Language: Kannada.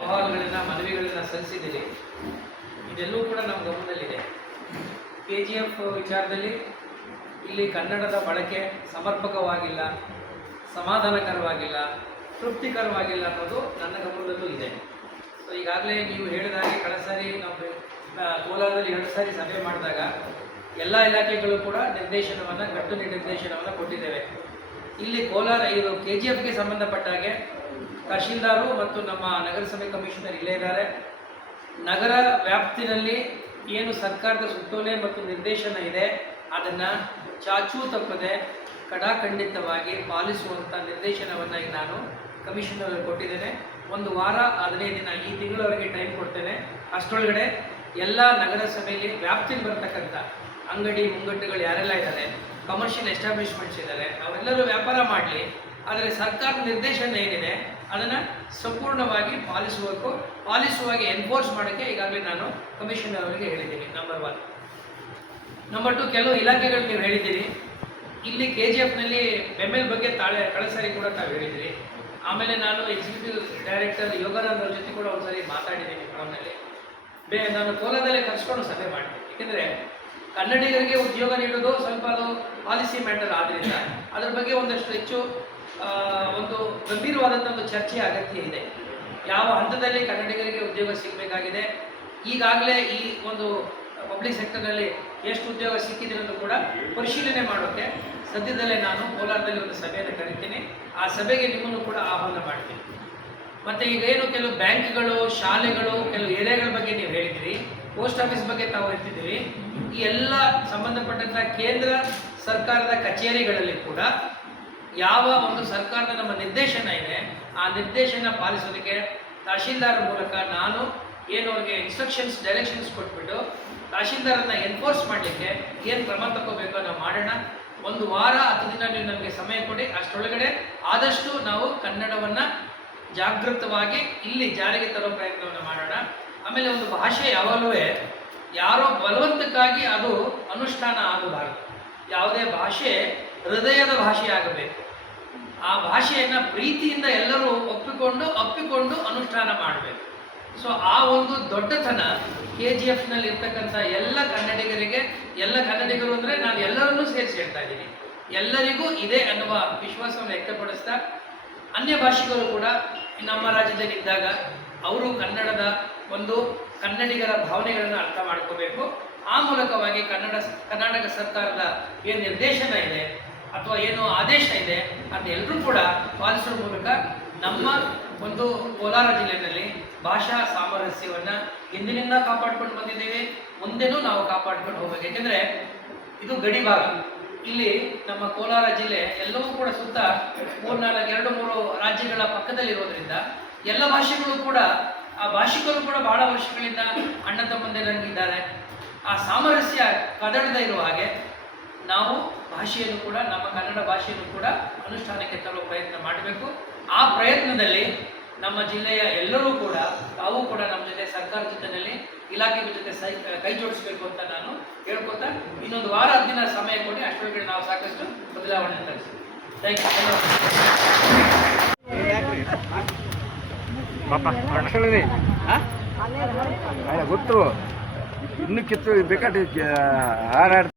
ಅಹವಾಲುಗಳನ್ನ ಮನವಿಗಳನ್ನ ಸಲ್ಲಿಸಿದ್ದೀರಿ. ಇದೆಲ್ಲವೂ ಕೂಡ ನಮ್ಮ ಗಮನದಲ್ಲಿದೆ. KGF ವಿಚಾರದಲ್ಲಿ ಇಲ್ಲಿ ಕನ್ನಡದ ಬಳಕೆ ಸಮರ್ಪಕವಾಗಿಲ್ಲ, ಸಮಾಧಾನಕರವಾಗಿಲ್ಲ, ತೃಪ್ತಿಕರವಾಗಿಲ್ಲ ಅನ್ನೋದು ನನ್ನ ಗಮನದಲ್ಲೂ ಇದೆ. ಸೊ ಈಗಾಗಲೇ ನೀವು ಹೇಳಿದ ಹಾಗೆ ಕಳೆದ ಸಾರಿ ನಾವು ಕೋಲಾರದಲ್ಲಿ 2 ಸಾರಿ ಸಭೆ ಮಾಡಿದಾಗ ಎಲ್ಲ ಇಲಾಖೆಗಳು ಕೂಡ ನಿರ್ದೇಶನವನ್ನು, ಕಟ್ಟುನಿಟ್ಟಿನ ನಿರ್ದೇಶನವನ್ನು ಕೊಟ್ಟಿದ್ದೇವೆ. ಇಲ್ಲಿ ಕೋಲಾರ ಇದು KGFಗೆ ಸಂಬಂಧಪಟ್ಟ ಹಾಗೆ ತಹಶೀಲ್ದಾರು ಮತ್ತು ನಮ್ಮ ನಗರಸಭೆ ಕಮಿಷನರ್ ಇಲ್ಲೇ ಇದ್ದಾರೆ. ನಗರ ವ್ಯಾಪ್ತಿನಲ್ಲಿ ಏನು ಸರ್ಕಾರದ ಸುತ್ತೋಲೆ ಮತ್ತು ನಿರ್ದೇಶನ ಇದೆ ಅದನ್ನು ಚಾಚೂ ತಪ್ಪದೆ ಕಡಾಖಂಡಿತವಾಗಿ ಪಾಲಿಸುವಂಥ ನಿರ್ದೇಶನವನ್ನು ಈಗ ನಾನು ಕಮಿಷನರ್ ಕೊಟ್ಟಿದ್ದೇನೆ. 1 ವಾರ 15 ದಿನ ಈ ತಿಂಗಳವರೆಗೆ ಟೈಮ್ ಕೊಡ್ತೇನೆ. ಅಷ್ಟರೊಳಗಡೆ ಎಲ್ಲ ನಗರಸಭೆಯಲ್ಲಿ ವ್ಯಾಪ್ತಿಗೆ ಬರ್ತಕ್ಕಂಥ ಅಂಗಡಿ ಮುಂಗಟ್ಟುಗಳು ಯಾರೆಲ್ಲ ಇದ್ದಾರೆ, ಕಮರ್ಷಿಯಲ್ ಎಸ್ಟಾಬ್ಲಿಷ್ಮೆಂಟ್ಸ್ ಇದ್ದಾರೆ, ಅವೆಲ್ಲರೂ ವ್ಯಾಪಾರ ಮಾಡಲಿ. ಆದರೆ ಸರ್ಕಾರದ ನಿರ್ದೇಶನ ಏನಿದೆ ಅದನ್ನು ಸಂಪೂರ್ಣವಾಗಿ ಪಾಲಿಸುವಾಗಿ ಎನ್ಫೋರ್ಸ್ ಮಾಡೋಕ್ಕೆ ಈಗಾಗಲೇ ನಾನು ಕಮಿಷನರ್ ಅವರಿಗೆ ಹೇಳಿದ್ದೀನಿ. ನಂಬರ್ 1. ನಂಬರ್ 2, ಕೆಲವು ಇಲಾಖೆಗಳು ನೀವು ಹೇಳಿದ್ದೀರಿ. ಇಲ್ಲಿ KGFನಲ್ಲಿ ಬೆಮ್ಮೆಲ್ ಬಗ್ಗೆ ಕಳೆದ ಸಾರಿ ಕೂಡ ತಾವು ಹೇಳಿದಿರಿ. ಆಮೇಲೆ ನಾನು ಎಕ್ಸಿಕ್ಯೂಟಿವ್ ಡೈರೆಕ್ಟರ್ ಯೋಗಾನಂದ್ ಅವ್ರ ಜೊತೆ ಕೂಡ ಒಂದ್ಸರಿ ಮಾತಾಡಿದ್ದೀನಿ ಫೋನಲ್ಲಿ. ನಾನು ಕೋಲಾರದಲ್ಲೇ ಕರ್ಸ್ಕೊಂಡು ಸಭೆ ಮಾಡ್ತೀನಿ. ಏಕೆಂದರೆ ಕನ್ನಡಿಗರಿಗೆ ಉದ್ಯೋಗ ನೀಡೋದು ಸ್ವಲ್ಪ ಅದು ಪಾಲಿಸಿ ಮ್ಯಾಟರ್ ಆದ್ದರಿಂದ ಅದ್ರ ಬಗ್ಗೆ ಒಂದಷ್ಟು ಹೆಚ್ಚು ಒಂದು ಗಂಭೀರವಾದಂಥ ಒಂದು ಚರ್ಚೆಯ ಅಗತ್ಯ ಇದೆ. ಯಾವ ಹಂತದಲ್ಲಿ ಕನ್ನಡಿಗರಿಗೆ ಉದ್ಯೋಗ ಸಿಗಬೇಕಾಗಿದೆ, ಈಗಾಗಲೇ ಈ ಒಂದು ಪಬ್ಲಿಕ್ ಸೆಕ್ಟರ್ನಲ್ಲಿ ಎಷ್ಟು ಉದ್ಯೋಗ ಸಿಕ್ಕಿದೆ ಅನ್ನೋದು ಕೂಡ ಪರಿಶೀಲನೆ ಮಾಡೋಕ್ಕೆ ಸದ್ಯದಲ್ಲೇ ನಾನು ಕೋಲಾರದಲ್ಲಿ ಒಂದು ಸಭೆಯನ್ನು ಕರಿತೀನಿ. ಆ ಸಭೆಗೆ ನಿಮ್ಮನ್ನು ಕೂಡ ಆಹ್ವಾನ ಮಾಡ್ತೀನಿ. ಮತ್ತು ಈಗ ಏನು ಕೆಲವು ಬ್ಯಾಂಕ್ಗಳು, ಶಾಲೆಗಳು, ಕೆಲವು ಏರಿಯಾಗಳ ಬಗ್ಗೆ ನೀವು ಹೇಳಿದ್ದೀರಿ, ಪೋಸ್ಟ್ ಆಫೀಸ್ ಬಗ್ಗೆ ತಾವು ಹೇಳ್ತಿದ್ದೀರಿ. ಈ ಎಲ್ಲ ಸಂಬಂಧಪಟ್ಟಂಥ ಕೇಂದ್ರ ಸರ್ಕಾರದ ಕಚೇರಿಗಳಲ್ಲಿ ಕೂಡ ಯಾವ ಒಂದು ಸರ್ಕಾರದ ನಮ್ಮ ನಿರ್ದೇಶನ ಇದೆ ಆ ನಿರ್ದೇಶನ ಪಾಲಿಸೋದಕ್ಕೆ ತಹಶೀಲ್ದಾರ್ ಮೂಲಕ ನಾನು ಏನು ಅವ್ರಿಗೆ ಇನ್ಸ್ಟ್ರಕ್ಷನ್ಸ್, ಡೈರೆಕ್ಷನ್ಸ್ ಕೊಟ್ಬಿಟ್ಟು ತಹಶೀಲ್ದಾರನ್ನು ಎನ್ಫೋರ್ಸ್ ಮಾಡಲಿಕ್ಕೆ ಏನು ಕ್ರಮ ತಗೋಬೇಕೋ ನಾವು ಮಾಡೋಣ. 1 ವಾರ 10 ದಿನ ನೀವು ನಮಗೆ ಸಮಯ ಕೊಡಿ. ಅಷ್ಟರೊಳಗಡೆ ಆದಷ್ಟು ನಾವು ಕನ್ನಡವನ್ನು ಜಾಗೃತವಾಗಿ ಇಲ್ಲಿ ಜಾರಿಗೆ ತರೋ ಪ್ರಯತ್ನವನ್ನು ಮಾಡೋಣ. ಆಮೇಲೆ ಒಂದು ಭಾಷೆ ಯಾವಾಗಲೂ ಯಾರೋ ಬಲವಂತಕ್ಕಾಗಿ ಅದು ಅನುಷ್ಠಾನ ಆಗಬಾರದು. ಯಾವುದೇ ಭಾಷೆ ಹೃದಯದ ಭಾಷೆ ಆಗಬೇಕು. ಆ ಭಾಷೆಯನ್ನು ಪ್ರೀತಿಯಿಂದ ಎಲ್ಲರೂ ಅಪ್ಪಿಕೊಂಡು ಅನುಷ್ಠಾನ ಮಾಡಬೇಕು. ಸೊ ಆ ಒಂದು ದೊಡ್ಡತನ KGFನಲ್ಲಿ ಇರ್ತಕ್ಕಂಥ ಎಲ್ಲ ಕನ್ನಡಿಗರಿಗೆ, ಎಲ್ಲ ಕನ್ನಡಿಗರು ಅಂದರೆ ನಾನು ಎಲ್ಲರನ್ನೂ ಸೇರಿಸಿ ಹೇಳ್ತಾ ಇದ್ದೀನಿ, ಎಲ್ಲರಿಗೂ ಇದೆ ಅನ್ನುವ ವಿಶ್ವಾಸವನ್ನು ವ್ಯಕ್ತಪಡಿಸ್ತಾ, ಅನ್ಯ ಭಾಷಿಗರು ಕೂಡ ನಮ್ಮ ರಾಜ್ಯದಲ್ಲಿ ಇದ್ದಾಗ ಅವರು ಕನ್ನಡದ ಒಂದು ಕನ್ನಡಿಗರ ಭಾವನೆಗಳನ್ನು ಅರ್ಥ ಮಾಡ್ಕೋಬೇಕು. ಆ ಮೂಲಕವಾಗಿ ಕರ್ನಾಟಕ ಸರ್ಕಾರದ ಏನು ನಿರ್ದೇಶನ ಇದೆ ಅಥವಾ ಏನು ಆದೇಶ ಇದೆ ಅದೆಲ್ಲರೂ ಕೂಡ ಪಾಲಿಸುವ ಮೂಲಕ ನಮ್ಮ ಒಂದು ಕೋಲಾರ ಜಿಲ್ಲೆಯಲ್ಲಿ ಭಾಷಾ ಸಾಮರಸ್ಯವನ್ನು ಹಿಂದಿನಿಂದ ಕಾಪಾಡ್ಕೊಂಡು ಬಂದಿದ್ದೀವಿ, ಮುಂದೆನೂ ನಾವು ಕಾಪಾಡ್ಕೊಂಡು ಹೋಗಬೇಕು. ಏಕೆಂದರೆ ಇದು ಗಡಿ ಭಾಗ. ಇಲ್ಲಿ ನಮ್ಮ ಕೋಲಾರ ಜಿಲ್ಲೆ ಎಲ್ಲವೂ ಕೂಡ ಸುತ್ತ 2-3 ರಾಜ್ಯಗಳ ಪಕ್ಕದಲ್ಲಿರೋದ್ರಿಂದ ಎಲ್ಲ ಭಾಷೆಗಳು ಕೂಡ, ಆ ಭಾಷಿಕರು ಕೂಡ ಬಹಳ ವರ್ಷಗಳಿಂದ ಅಣ್ಣ ತಮ್ಮಂದಿರಂಗಿದ್ದಾರೆ. ಆ ಸಾಮರಸ್ಯ ಕದಡದೇ ಇರುವ ಹಾಗೆ ನಾವು ಭಾಷೆಯನ್ನು ಕೂಡ, ನಮ್ಮ ಕನ್ನಡ ಭಾಷೆಯನ್ನು ಕೂಡ ಅನುಷ್ಠಾನಕ್ಕೆ ತರುವ ಪ್ರಯತ್ನ ಮಾಡಬೇಕು. ಆ ಪ್ರಯತ್ನದಲ್ಲಿ ನಮ್ಮ ಜಿಲ್ಲೆಯ ಎಲ್ಲರೂ ಕೂಡ, ತಾವು ಕೂಡ ನಮ್ಮ ಜೊತೆ, ಸರ್ಕಾರ ಜೊತೆಯಲ್ಲಿ ಇಲಾಖೆಗಳ ಜೊತೆ ಕೈ ಜೋಡಿಸಬೇಕು ಅಂತ ನಾನು ಹೇಳ್ಕೊತಾ, 1 ವಾರ 10 ದಿನ ಸಮಯ ಕೊಡಿ. ಅಷ್ಟೊಳಗಡೆ ನಾವು ಸಾಕಷ್ಟು ಬದಲಾವಣೆ ತರಿಸ್ತೀವಿ. Thank you. ಗೊತ್ತು ಇನ್ನೂ ಕಿತ್ತು ಬೇಕಾದ್ರೆ ಹಾರಾಡ್ತಾರೆ.